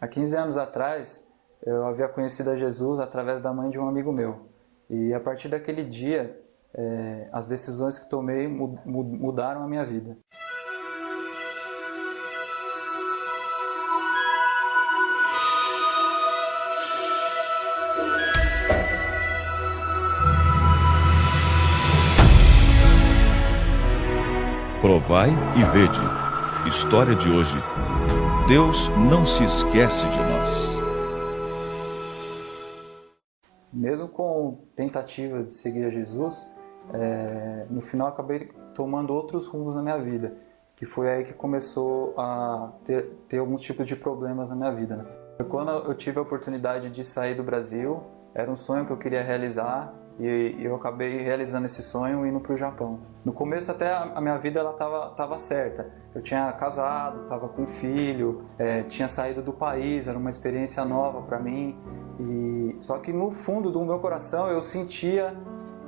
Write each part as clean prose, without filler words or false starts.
Há 15 anos atrás, eu havia conhecido a Jesus através da mãe de um amigo meu. E a partir daquele dia, as decisões que tomei mudaram a minha vida. Provai e vede. História de hoje. Deus não se esquece de nós. Mesmo com tentativas de seguir a Jesus, no final acabei tomando outros rumos na minha vida, que foi aí que começou a ter alguns tipos de problemas na minha vida, né? Quando eu tive a oportunidade de sair do Brasil, era um sonho que eu queria realizar e eu acabei realizando esse sonho indo para o Japão. No começo até a minha vida ela tava certa. Eu tinha casado, estava com um filho, tinha saído do país, era uma experiência nova para mim. Só que no fundo do meu coração eu sentia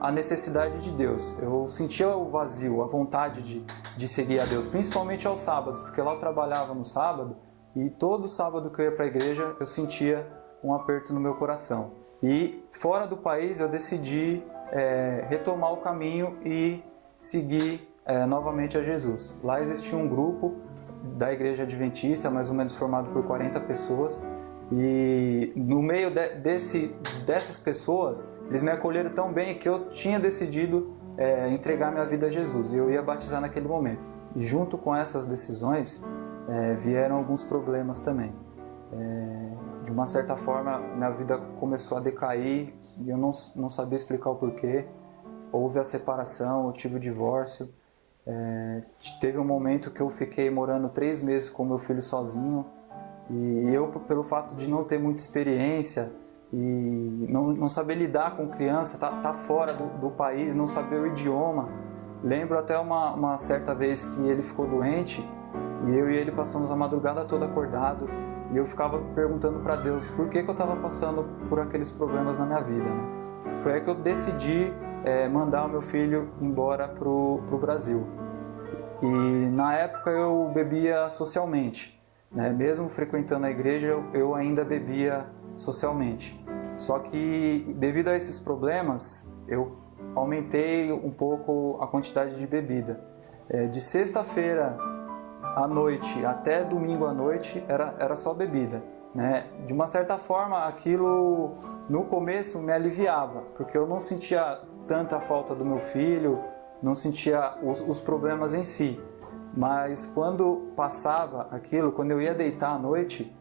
a necessidade de Deus. Eu sentia o vazio, a vontade de seguir a Deus, principalmente aos sábados, porque lá eu trabalhava no sábado e todo sábado que eu ia para a igreja eu sentia um aperto no meu coração. E fora do país eu decidi retomar o caminho e seguir novamente a Jesus. Lá existia um grupo da Igreja Adventista, mais ou menos formado por 40 pessoas, e no meio dessas pessoas, eles me acolheram tão bem que eu tinha decidido entregar minha vida a Jesus, e eu ia batizar naquele momento. E junto com essas decisões vieram alguns problemas também. De uma certa forma, minha vida começou a decair e eu não sabia explicar o porquê. Houve a separação, eu tive o divórcio. Teve um momento que eu fiquei morando 3 meses com meu filho sozinho. E eu, pelo fato de não ter muita experiência e não saber lidar com criança, tá fora do país, não saber o idioma. Lembro até uma certa vez que ele ficou doente e eu e ele passamos a madrugada toda acordado. E eu ficava perguntando para Deus por que eu estava passando por aqueles problemas na minha vida, né? Foi aí que eu decidi mandar o meu filho embora para o Brasil. E na época eu bebia socialmente, né? Mesmo frequentando a igreja, eu ainda bebia socialmente. Só que devido a esses problemas, eu aumentei um pouco a quantidade de bebida. De sexta-feira à noite até domingo à noite era só bebida, né? De uma certa forma aquilo no começo me aliviava, porque eu não sentia tanta falta do meu filho, não sentia os problemas em si, mas quando passava aquilo, quando eu ia deitar à noite,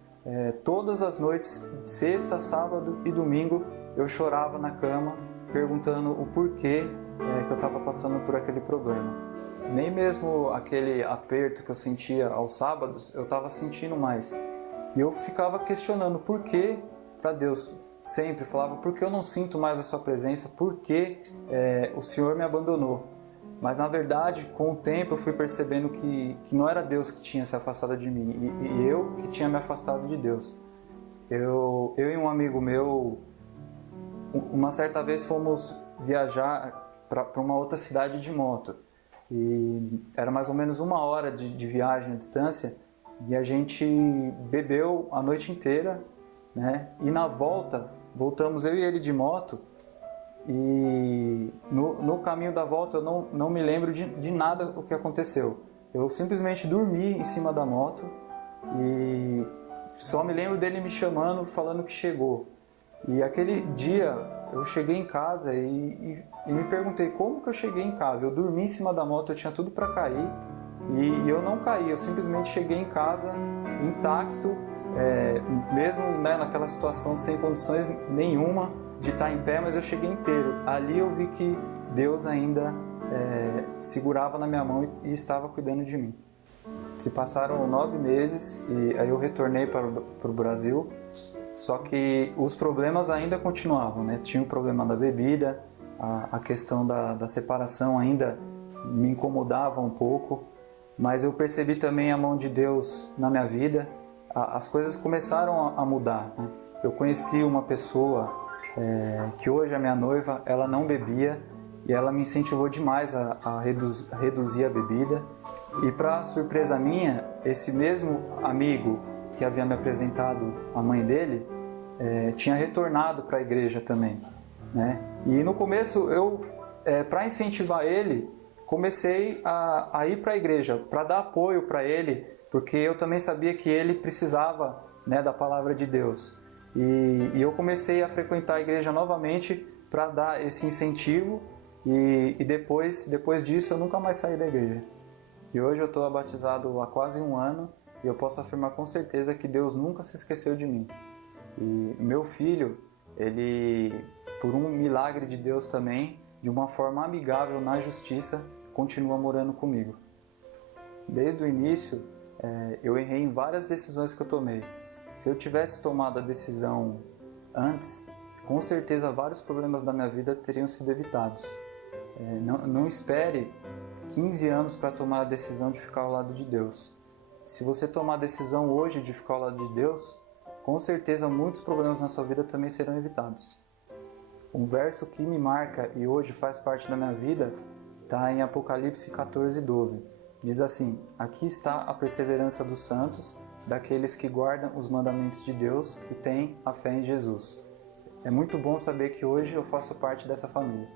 todas as noites, sexta, sábado e domingo, eu chorava na cama perguntando o porquê que eu estava passando por aquele problema. Nem mesmo aquele aperto que eu sentia aos sábados, eu estava sentindo mais. E eu ficava questionando por que para Deus. Sempre falava, por que eu não sinto mais a sua presença? Por que o Senhor me abandonou? Mas na verdade, com o tempo eu fui percebendo que não era Deus que tinha se afastado de mim, e eu que tinha me afastado de Deus. Eu e um amigo meu, uma certa vez fomos viajar para uma outra cidade de moto. E era mais ou menos 1 hora de viagem à distância, e a gente bebeu a noite inteira, né? E na volta, voltamos eu e ele de moto, e no caminho da volta eu não me lembro de nada o que aconteceu. Eu simplesmente dormi em cima da moto e só me lembro dele me chamando, falando que chegou. E aquele dia eu cheguei em casa e me perguntei como que eu cheguei em casa. Eu dormi em cima da moto, eu tinha tudo para cair e eu não caí. Eu simplesmente cheguei em casa intacto, mesmo, né, naquela situação sem condições nenhuma de estar em pé, mas eu cheguei inteiro. Ali eu vi que Deus ainda segurava na minha mão e estava cuidando de mim. Se passaram 9 meses e aí eu retornei para o Brasil. Só que os problemas ainda continuavam, né? Tinha o problema da bebida, a questão da separação ainda me incomodava um pouco, mas eu percebi também a mão de Deus na minha vida. As coisas começaram a mudar, né? Eu conheci uma pessoa que hoje é minha noiva, ela não bebia e ela me incentivou demais a reduzir a bebida. E para surpresa minha, esse mesmo amigo que havia me apresentado a mãe dele, tinha retornado para a igreja também, né? E no começo para incentivar ele, comecei a ir para a igreja, para dar apoio para ele, porque eu também sabia que ele precisava, né, da palavra de Deus. E eu comecei a frequentar a igreja novamente para dar esse incentivo, e depois disso eu nunca mais saí da igreja. E hoje eu estou batizado há quase 1 ano e eu posso afirmar com certeza que Deus nunca se esqueceu de mim. E meu filho, ele, por um milagre de Deus também, de uma forma amigável na justiça, continua morando comigo. Desde o início, eu errei em várias decisões que eu tomei. Se eu tivesse tomado a decisão antes, com certeza vários problemas da minha vida teriam sido evitados. Não espere 15 anos para tomar a decisão de ficar ao lado de Deus. Se você tomar a decisão hoje de ficar ao lado de Deus, com certeza muitos problemas na sua vida também serão evitados. Um verso que me marca e hoje faz parte da minha vida está em Apocalipse 14:12. Diz assim: aqui está a perseverança dos santos, daqueles que guardam os mandamentos de Deus e têm a fé em Jesus. É muito bom saber que hoje eu faço parte dessa família.